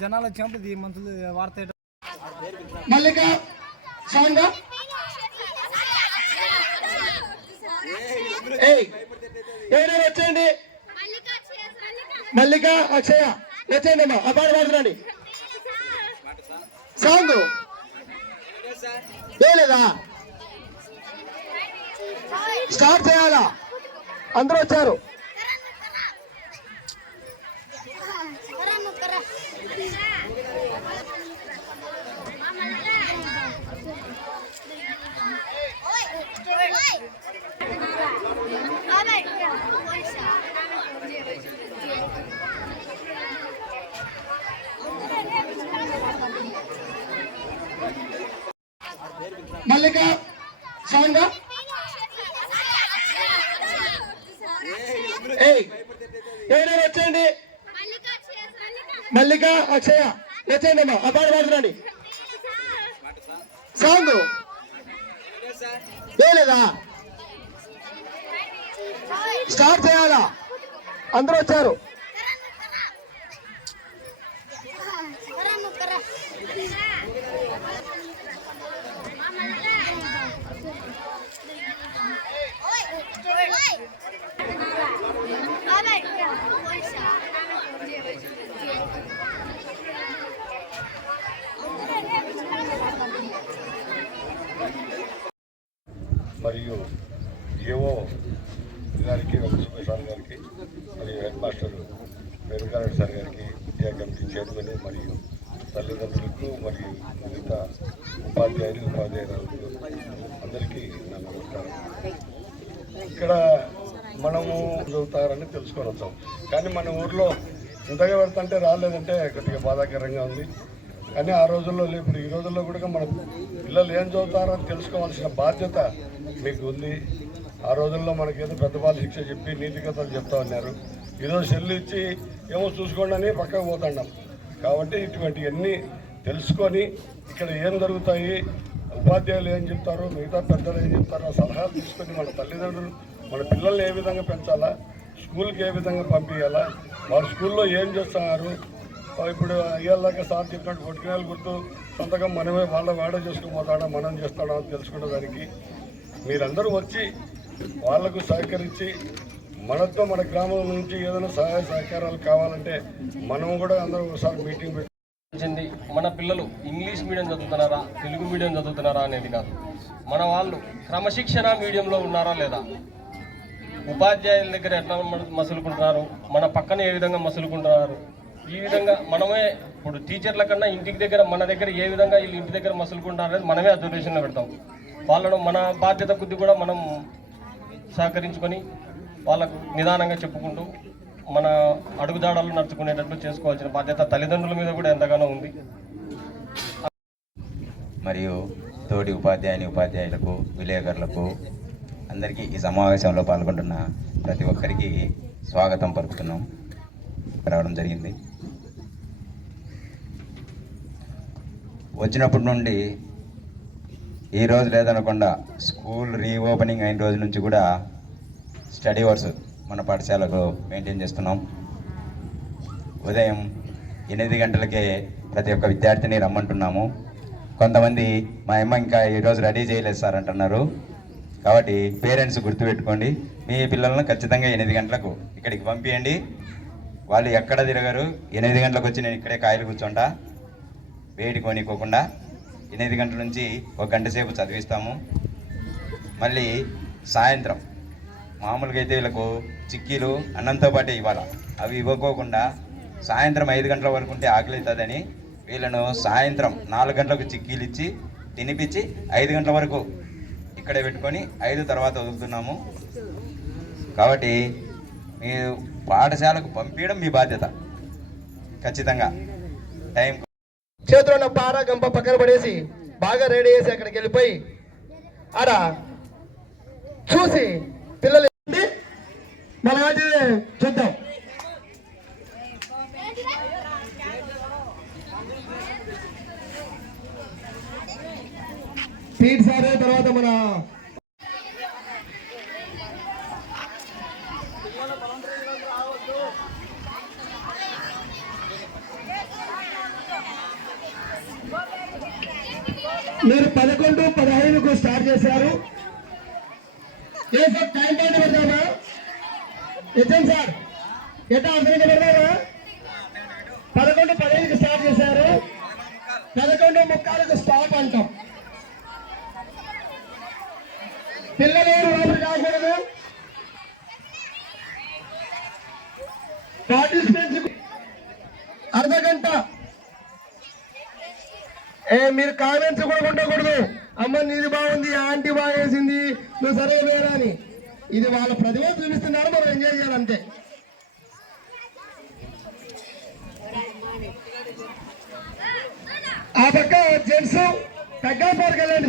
జనాలు వచ్చినప్పుడు ఇది వార్త మల్లిక సాంగ్ వచ్చేయండి? మల్లిక అక్షయ వచ్చేయండి అమ్మా. ఆ పాట పాడుతున్నాండి. సాంగ్ లేదా స్టార్ట్ చేయాలా? అందరూ వచ్చారు. మల్లిక సాంగ్ ఏయ్ వచ్చేయండి. మల్లిక అక్షయ వచ్చేయండి అమ్మా ఆ పాట పాడుతున్నాండి సాంగ్. లేదా? స్టార్ట్ చేయాలా? అందరూ వచ్చారు. మరియు ఏవో గారికి వెంకటేశ్వర సార్ గారికి మరియు హెడ్ మాస్టర్ వెంకటారాయణ సార్ గారికి విద్యా కమిటీ చైర్మన్ మరియు తల్లిదండ్రులకు మరియు మిగతా ఉపాధ్యాయులు ఉపాధ్యాయురాలకు అందరికీ నా నమస్కారం. ఇక్కడ మనము చదువుతారని తెలుసుకొని వచ్చాం కానీ మన ఊర్లో ఇంతగా పెడుతుంటే రాలేదంటే కొద్దిగా బాధాకరంగా ఉంది. కానీ ఆ రోజుల్లో ఇప్పుడు ఈ రోజుల్లో కూడా మన పిల్లలు ఏం చదువుతారో అని తెలుసుకోవాల్సిన బాధ్యత మీకు ఉంది. ఆ రోజుల్లో మనకేదో పెద్దవాళ్ళు శిక్ష చెప్పి నీతి కథలు చెప్తా ఉన్నారు. ఈరోజు సెల్లు ఇచ్చి ఏమో చూసుకోండి అని పక్కకు పోతున్నాం కాబట్టి ఇటువంటివన్నీ తెలుసుకొని ఇక్కడ ఏం జరుగుతాయి ఉపాధ్యాయులు ఏం చెప్తారు మిగతా పెద్దలు ఏం చెప్తారో సలహాలు తీసుకొని మన తల్లిదండ్రులు మన పిల్లల్ని ఏ విధంగా పెంచాలా స్కూల్కి ఏ విధంగా పంపించాలా వారు స్కూల్లో ఏం చేస్తున్నారు ఇప్పుడు అయ్యేలాగా సార్ చెప్పినట్టు పొట్టుకునేలు గుర్తు సొంతగా మనమే వాళ్ళ వాడే చేసుకుపోతాడా మనం చేస్తాడా అని తెలుసుకునే దానికి మీరందరూ వచ్చి వాళ్ళకు సహకరించి మనతో మన గ్రామం నుంచి ఏదైనా సహాయ సహకారాలు కావాలంటే మనం కూడా అందరూ ఒకసారి మీటింగ్ పెట్టింది మన పిల్లలు ఇంగ్లీష్ మీడియం చదువుతున్నారా తెలుగు మీడియం చదువుతున్నారా అనేది కాదు. మన వాళ్ళు క్రమశిక్షణ మీడియంలో ఉన్నారా లేదా? ఉపాధ్యాయుల దగ్గర ఎట్లా మసులుకుంటున్నారు? మన పక్కన ఏ విధంగా మసులుకుంటున్నారు? ఈ విధంగా మనమే ఇప్పుడు టీచర్ల కన్నా ఇంటికి దగ్గర మన దగ్గర ఏ విధంగా వీళ్ళు ఇంటి దగ్గర మసులుకుంటారు అనేది మనమే అబ్జర్వేషన్లో పెడతాం. వాళ్ళను మన బాధ్యత కొద్ది కూడా మనం సహకరించుకొని వాళ్ళకు నిదానంగా చెప్పుకుంటూ మన అడుగుదాడలు నడుచుకునేటట్లు చేసుకోవాల్సిన బాధ్యత తల్లిదండ్రుల మీద కూడా ఎంతగానో ఉంది. మరియు తోటి ఉపాధ్యాయుని ఉపాధ్యాయులకు విలేకరులకు అందరికీ ఈ సమావేశంలో పాల్గొంటున్న ప్రతి ఒక్కరికి స్వాగతం పలుకుతున్నాం. రావడం జరిగింది. వచ్చినప్పటి నుండి ఈ రోజు లేదనకుండా స్కూల్ రీఓపెనింగ్ అయిన రోజు నుంచి కూడా స్టడీ అవర్స్ మన పాఠశాలకు మెయింటైన్ చేస్తున్నాం. ఉదయం ఎనిమిది గంటలకే ప్రతి ఒక్క విద్యార్థిని రమ్మంటున్నాము. కొంతమంది మా అమ్మ ఇంకా ఈరోజు రెడీ చేయలేదు సార్ అంటున్నారు. కాబట్టి పేరెంట్స్ గుర్తుపెట్టుకోండి మీ పిల్లలను ఖచ్చితంగా ఎనిమిది గంటలకు ఇక్కడికి పంపించండి వాళ్ళు ఎక్కడ తిరగరు ఎనిమిది గంటలకు వచ్చి నేను ఇక్కడే కాయలు కూర్చుంటా. వేడి కొనికోకుండా ఎనిమిది గంటల నుంచి ఒక గంట సేపు చదివిస్తాము. మళ్ళీ సాయంత్రం మామూలుగా అయితే వీళ్ళకు చిక్కీలు అన్నంతో పాటే ఇవ్వాలి. అవి ఇవ్వకోకుండా సాయంత్రం ఐదు గంటల వరకు ఉంటే ఆకలి వీళ్ళను సాయంత్రం నాలుగు గంటలకు చిక్కీలు ఇచ్చి తినిపించి ఐదు గంటల వరకు ఇక్కడే పెట్టుకొని ఐదు తర్వాత వదులుతున్నాము. కాబట్టి మీరు పాఠశాలకు పంపించడం మీ బాధ్యత. ఖచ్చితంగా. టైం చేతిలో ఉన్న పార గంప పక్కన పడేసి బాగా రెడీ చేసి అక్కడికి వెళ్ళిపోయి ఆడ చూసి పిల్లలు మనం చూద్దాం. పీట్ సారే తర్వాత మన మీరు పదకొండు పదహైదుకు స్టార్ట్ చేశారు. ఏ సార్ టైం పాయింట్ పెడదామా నిజం సార్ ఎట్లా అర్థమైంది పదకొండు పదహైదుకి స్టార్ట్ చేశారు. పదకొండు ముక్కాలకు స్టాప్ అంటాం. పిల్లలు ఎవరు లోపలికి రాకూడదు? పార్టిసిపెంట్స్ అర్ధ గంట ఏ మీరు కామెంట్స్ కూడా ఉండకూడదు. అమ్మ నీది బాగుంది ఆంటీ బాగేసింది. నువ్వు సరే లేరా అని. ఇది వాళ్ళ ప్రతిభ చూపిస్తున్నారు మనం ఎంజాయ్ చేయాలంతే ఆ పక్క జెంట్స్ తగ్గా పార్క్ వెళ్ళండి